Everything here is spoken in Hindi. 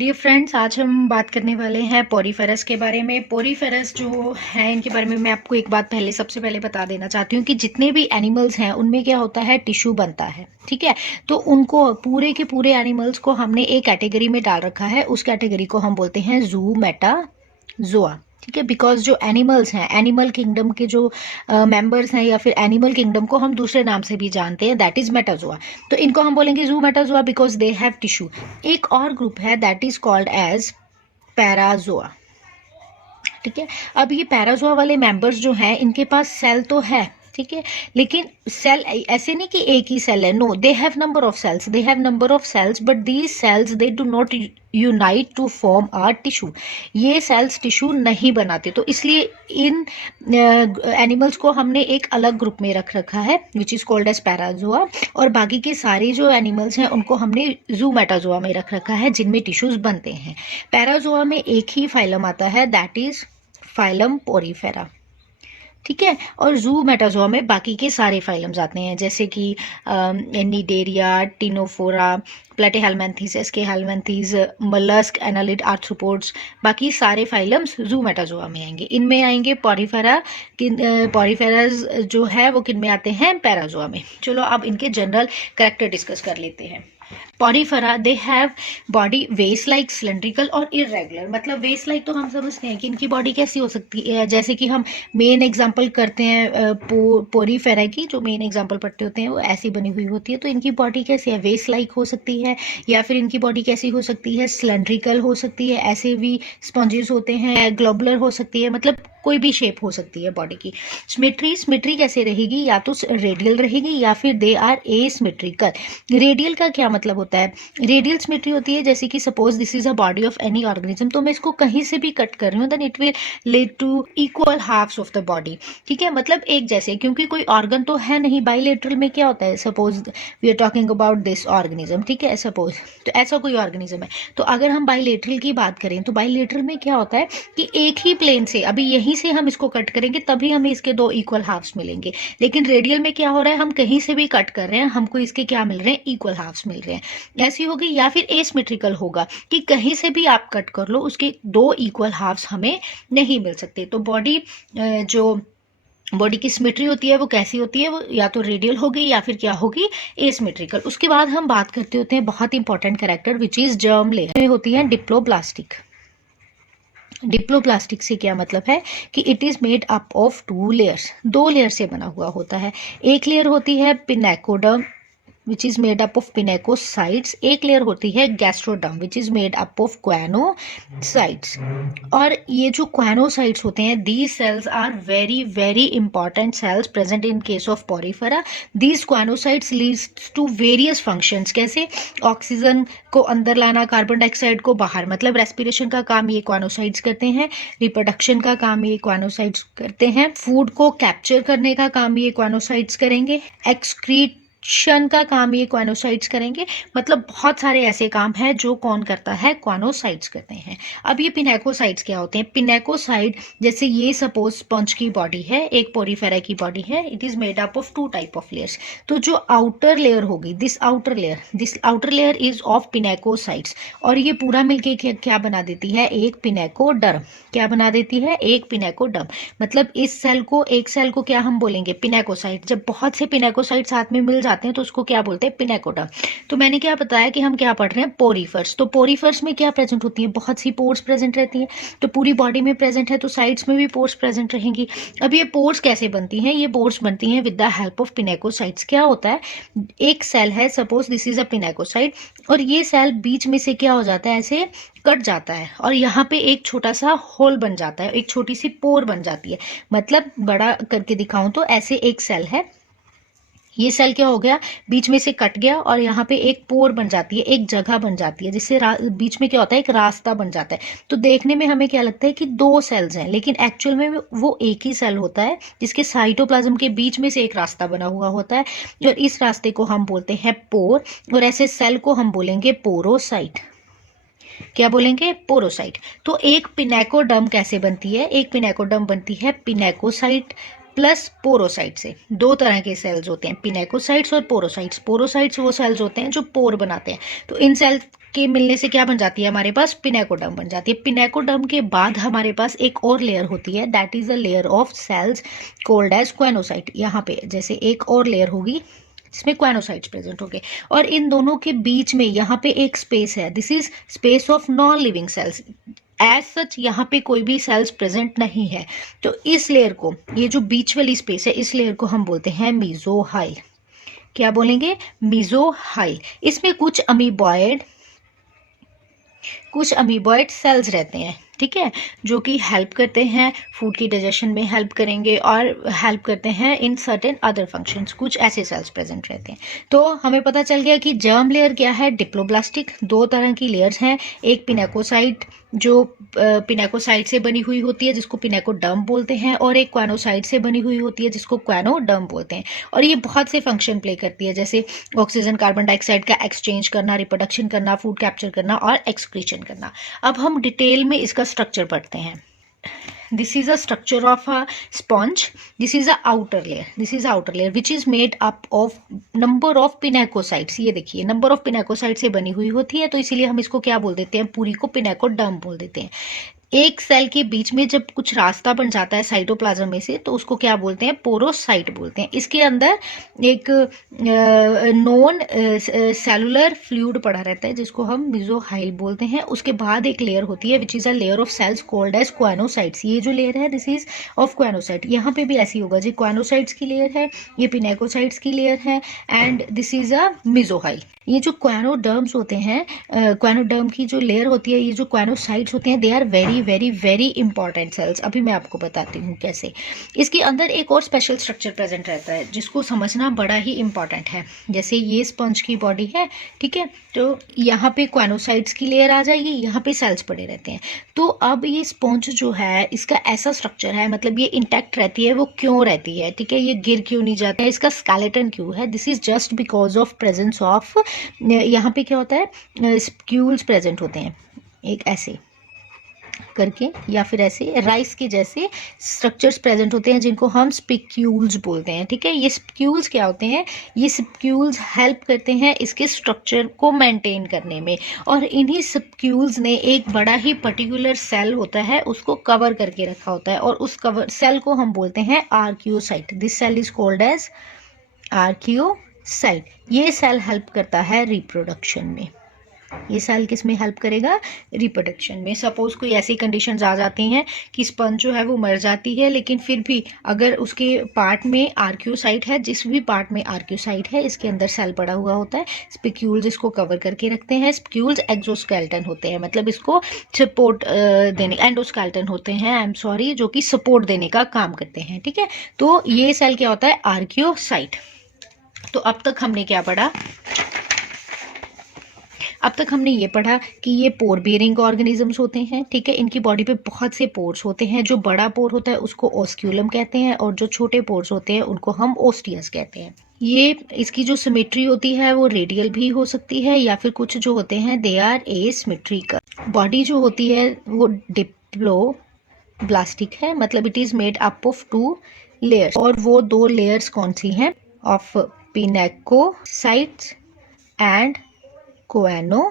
डियर फ्रेंड्स, आज हम बात करने वाले हैं पोरीफेरस के बारे में। पोरीफेरस जो है, इनके बारे में मैं आपको एक बात सबसे पहले बता देना चाहती हूँ कि जितने भी एनिमल्स हैं उनमें क्या होता है, टिश्यू बनता है। ठीक है, तो उनको पूरे के पूरे एनिमल्स को हमने एक कैटेगरी में डाल रखा है। उस कैटेगरी को हम बोलते हैं जू मेटाजोआ। ठीक है, बिकॉज जो एनिमल्स हैं, एनिमल किंगडम के जो मेंबर्स हैं या फिर एनिमल किंगडम को हम दूसरे नाम से भी जानते हैं, दैट इज मेटाजोआ। तो इनको हम बोलेंगे eumetazoa because they have tissue. एक और ग्रुप है that is called as parazoa. ठीक है, अब ये पैराजोआ वाले मेंबर्स जो हैं, इनके पास सेल तो है, ठीक है, लेकिन सेल ऐसे नहीं कि एक ही सेल है। No, they have number of cells, they have number of cells, but these cells they do not unite to form our tissue. ये सेल्स टिश्यू नहीं बनाते, तो इसलिए इन एनिमल्स को हमने एक अलग ग्रुप में रख रखा है which is called as parazoa. और बाकी के सारे जो एनिमल्स हैं उनको हमने जूमेटाजोआ में रख रखा है, जिनमें टिश्यूज बनते हैं। पैराजोआ में एक ही फाइलम आता है, दैट इज फाइलम पोरीफेरा। ठीक है, और जू मेटाजोआ में बाकी के सारे फाइलम्स आते हैं, जैसे कि Cnidaria, Ctenophora, Platyhelminthes, Aschelminthes, mollusc, annelid, arthropods, बाकी सारे फाइलम्स जू मेटाजोआ में आएंगे। इनमें आएंगे पोरीफेरा। पोरीफेराज जो है वो किन में आते हैं, पैराजोआ में। चलो अब इनके जनरल कैरेक्टर डिस्कस कर लेते हैं। Porifera they have body vase like, cylindrical और इरेगुलर। मतलब वेस्ट लाइक तो हम समझते हैं कि इनकी बॉडी कैसी हो सकती है, जैसे कि हम मेन एग्जांपल करते हैं पोरीफेरा की, जो मेन एग्जांपल पढ़ते होते हैं वो ऐसी बनी हुई होती है। तो इनकी बॉडी कैसी है, वेस्ट लाइक हो सकती है, या फिर इनकी बॉडी कैसी हो सकती है, सिलेंड्रिकल हो सकती है, ऐसे भी स्पॉन्जेस होते हैं, ग्लोबुलर हो सकती है, मतलब कोई भी शेप हो सकती है बॉडी की। सिमेट्री कैसे रहेगी, या तो रेडियल रहेगी या फिर दे आर एसिमेट्रिकल। रेडियल का क्या मतलब होता है, रेडियल सिमेट्री होती है जैसे कि suppose this is a body of any organism, तो मैं इसको कहीं से भी कट कर रही हूँ, then it will lead to equal halves of the body. ठीक है, मतलब एक जैसे, क्योंकि कोई ऑर्गन तो है नहीं। बाइलेटरल में क्या होता है, suppose we are talking about this organism, ठीक है, सपोज तो ऐसा कोई ऑर्गेनिज्म है, तो अगर हम बाइलेटरल की बात करें तो बाइलेटरल में क्या होता है कि एक ही प्लेन से, अभी यहीं से हम इसको कट करेंगे तभी हमें इसके दो इक्वल हाफ्स मिलेंगे। लेकिन रेडियल में क्या हो रहा है, हम कहीं से भी कट कर रहे हैं, हमको इसके क्या मिल रहे हैं, इक्वल हाफ्स मिल रहे हैं। ऐसी होगी, या फिर एसिमेट्रिकल होगा कि कहीं से भी आप कट कर लो, उसके दो इक्वल हाफ्स हमें नहीं मिल सकते। तो जो बॉडी की सिमेट्री होती है वो कैसी होती है, वो या तो रेडियल होगी या फिर क्या होगी, एसिमेट्रिकल। उसके बाद हम बात करते होते हैं बहुत important character which is germ layer में होती है डिप्लोब्लास्टिक। डिप्लोप्लास्टिक से क्या मतलब है कि it is made up of two layers, दो लेयर से बना हुआ होता है। एक लेयर होती है pinacoderm which is made up of pinacocytes, एक लेयर होती है gastroderm which is made up of choanocytes. और ये जो क्वानोसाइट्स होते हैं, these cells are very very important cells present in case of Porifera. These choanocytes leads to various functions, कैसे ऑक्सीजन को अंदर लाना, कार्बन डाइऑक्साइड को बाहर, मतलब रेस्पिरेशन का काम ये क्वानोसाइट्स करते हैं, रिप्रोडक्शन का काम ये क्वानोसाइट्स करते हैं, फूड को कैप्चर करने का काम ये क्वानोसाइट्स करेंगे, एक्सक्रीट शन का काम ये क्वानोसाइट्स करेंगे। मतलब बहुत सारे ऐसे काम हैं जो कौन करता है, क्वानोसाइट्स करते हैं। अब ये पिनेकोसाइट्स क्या होते हैं, पिनेकोसाइट जैसे ये सपोज स्पंज की बॉडी है, एक पोरीफेरा की बॉडी है, it is made up of two type of layers. तो जो आउटर लेयर होगी, this outer layer is of pinacocytes, और ये पूरा मिलके क्या बना देती है, एक पिनेकोडर्म। क्या बना देती है, एक पिनेकोडर्म। मतलब इस सेल को, एक सेल को क्या हम बोलेंगे, पिनेकोसाइट। जब बहुत से पिनेकोसाइट साथ में मिल जाते हैं तो उसको क्या बोलते हैं, पिनेकोडर्म। तो मैंने क्या बताया कि हम क्या पढ़ रहे हैं, पोरीफर्स। तो पोरीफर्स में क्या प्रेजेंट होती है, बहुत सी पोर्स प्रेजेंट रहती हैं। तो पूरी बॉडी में प्रेजेंट है तो साइड्स में भी पोर्स प्रेजेंट रहेंगी। अब ये पोर्स कैसे बनती हैं, ये पोर्स बनती हैं with the help of pinacocytes. क्या होता है, एक सेल है, suppose this is a pinacocyte, और ये सेल बीच में से क्या हो जाता है, ऐसे कट जाता है, और यहाँ पे एक छोटा सा होल बन जाता है, एक छोटी सी पोर बन जाती है। मतलब बड़ा करके दिखाऊं तो ऐसे एक सेल है, ये सेल क्या हो गया, बीच में से कट गया, और यहाँ पे एक पोर बन जाती है, एक जगह बन जाती है, जिससे बीच में क्या होता है, एक रास्ता बन जाता है। तो देखने में हमें क्या लगता है कि दो सेल्स हैं, लेकिन एक्चुअल में वो एक ही सेल होता है, जिसके साइटोप्लाज्म के बीच में से एक रास्ता बना हुआ होता है, और इस रास्ते को हम बोलते हैं पोर, और ऐसे सेल को हम बोलेंगे पोरोसाइट। क्या बोलेंगे, पोरोसाइट। तो एक पिनेकोडर्म कैसे बनती है, एक पिनेकोडर्म बनती है पिनेकोसाइट प्लस पोरोसाइट से। दो तरह के सेल्स होते हैं, पिनेकोसाइट्स और पोरोसाइट्स। पोरोसाइट्स वो सेल्स होते हैं जो पोर बनाते हैं। तो इन सेल्स के मिलने से क्या बन जाती है हमारे पास, पिनेकोडर्म बन जाती है। पिनेकोडर्म के बाद हमारे पास एक और लेयर होती है, that is a layer of cells called as choanocyte. यहाँ पे जैसे एक और लेयर होगी जिसमें क्वेनोसाइट्स प्रेजेंट होंगे, और इन दोनों के बीच में यहाँ पे एक स्पेस है, this is space of non living cells. As such यहाँ पे कोई भी सेल्स प्रेजेंट नहीं है। तो इस लेयर को, ये जो बीच वाली स्पेस है, इस लेयर को हम बोलते हैं मीजोहाइल। क्या बोलेंगे, मीजोहाइल। इसमें कुछ अमीबॉइड सेल्स रहते हैं, ठीक है, जो कि हेल्प करते हैं फूड की डाइजेशन में, हेल्प करेंगे और हेल्प करते हैं इन सर्टेन अदर फंक्शंस। कुछ ऐसे सेल्स प्रेजेंट रहते हैं। तो हमें पता चल गया कि जर्म लेयर क्या है, डिप्लोब्लास्टिक। दो तरह की लेयर्स हैं, एक पिनेकोसाइट जो पिनेकोसाइट से बनी हुई होती है जिसको पिनेकोडर्म बोलते हैं, और एक क्वानोसाइट से बनी हुई होती है जिसको क्वानोडर्म बोलते हैं। और ये बहुत से फंक्शन प्ले करती है, जैसे ऑक्सीजन कार्बन डाइऑक्साइड का एक्सचेंज करना, रिप्रोडक्शन करना, फूड कैप्चर करना और एक्सक्रीशन करना। अब हम डिटेल में इसका स्ट्रक्चर पढ़ते हैं। This is a structure of a sponge. This is a outer layer. This is outer layer which is made up of number of pinacocytes. ये देखिए number of pinacocytes से बनी हुई होती है, तो इसीलिए हम इसको क्या बोल देते हैं, पूरी को पिनेकोडर्म बोल देते हैं। एक सेल के बीच में जब कुछ रास्ता बन जाता है साइटोप्लाज्म में से, तो उसको क्या बोलते हैं, पोरोसाइट बोलते हैं। इसके अंदर एक नॉन सेलुलर फ्लूइड पड़ा रहता है जिसको हम मीजोहाइल बोलते हैं। उसके बाद एक लेयर होती है which is a layer of cells called as choanocytes. ये जो लेयर है दिस इज ऑफ क्वानोसाइट। यहाँ पे भी ऐसी होगा जी, क्वानोसाइट्स की लेयर है, ये पिनेकोसाइट्स की लेयर है, एंड दिस इज अ मीजोहाइल। ये जो क्वानोडर्म्स होते हैं, क्वानोडर्म की जो लेयर होती है, ये जो क्वानोसाइट्स होते हैं, they are very very very important cells. अभी मैं आपको बताती हूँ कैसे। इसके अंदर एक और स्पेशल स्ट्रक्चर प्रेजेंट रहता है जिसको समझना बड़ा ही इंपॉर्टेंट है। जैसे ये स्पंज की बॉडी है, ठीक है, तो यहाँ पे क्वानोसाइट्स की लेयर आ जाएगी, यहाँ पे सेल्स पड़े रहते हैं। तो अब ये स्पंज जो है इसका ऐसा स्ट्रक्चर है, मतलब ये इंटैक्ट रहती है, वो क्यों रहती है, ठीक है, ये गिर क्यों नहीं जाता है, इसका स्केलेटन क्यों है, this is just because of presence of, यहाँ पे क्या होता है, स्प्यूल्स प्रेजेंट होते हैं, एक ऐसे करके या फिर ऐसे राइस के जैसे स्ट्रक्चर्स प्रेजेंट होते हैं जिनको हम स्पिक्यूल्स बोलते हैं, ठीक है। ये स्पिक्यूल्स क्या होते हैं, ये स्पिक्यूल्स हेल्प करते हैं इसके स्ट्रक्चर को मेंटेन करने में, और इन्हीं स्पिक्यूल्स ने एक बड़ा ही पर्टिकुलर सेल होता है उसको कवर करके रखा होता है, और उस कवर सेल को हम बोलते हैं archaeocyte. This cell is called as archaeocyte. ये सेल हेल्प करता है रिप्रोडक्शन में। ये सेल किस में हेल्प करेगा, रिप्रोडक्शन में। सपोज कोई ऐसी कंडीशंस आ जाती हैं कि स्पंज जो है वो मर जाती है, लेकिन फिर भी अगर उसके पार्ट में आर्कियोसाइट है, जिस भी पार्ट में आर्कियोसाइट है, इसके अंदर सेल पड़ा हुआ होता है, स्पिक्यूल्स इसको कवर करके रखते हैं। स्पिक्यूल्स एक्सोस्केलेटन होते हैं, मतलब इसको सपोर्ट देने, एंडोस्केलेटन होते हैं, आई एम सॉरी, जो कि सपोर्ट देने का काम करते हैं, ठीक है। तो ये सेल क्या होता है, आर्कियोसाइट। तो अब तक हमने क्या पढ़ा, अब तक हमने ये पढ़ा कि ये पोर बियरिंग ऑर्गेनिजम्स होते हैं, ठीक है। इनकी बॉडी पे बहुत से पोर्स होते हैं। जो बड़ा पोर होता है उसको ओस्क्यूलम कहते हैं, और जो छोटे पोर्स होते हैं उनको हम ओस्टियस कहते हैं। ये इसकी जो सिमेट्री होती है वो रेडियल भी हो सकती है, या फिर कुछ जो होते हैं दे आर एसिमेट्रिकल। बॉडी जो होती है वो डिप्लोब्लास्टिक है, मतलब it is made up of 2 layers, और वो 2 लेयर्स कौन सी हैं, ऑफ पिनेकोसाइट्स एंड कोएनोसाइट्स।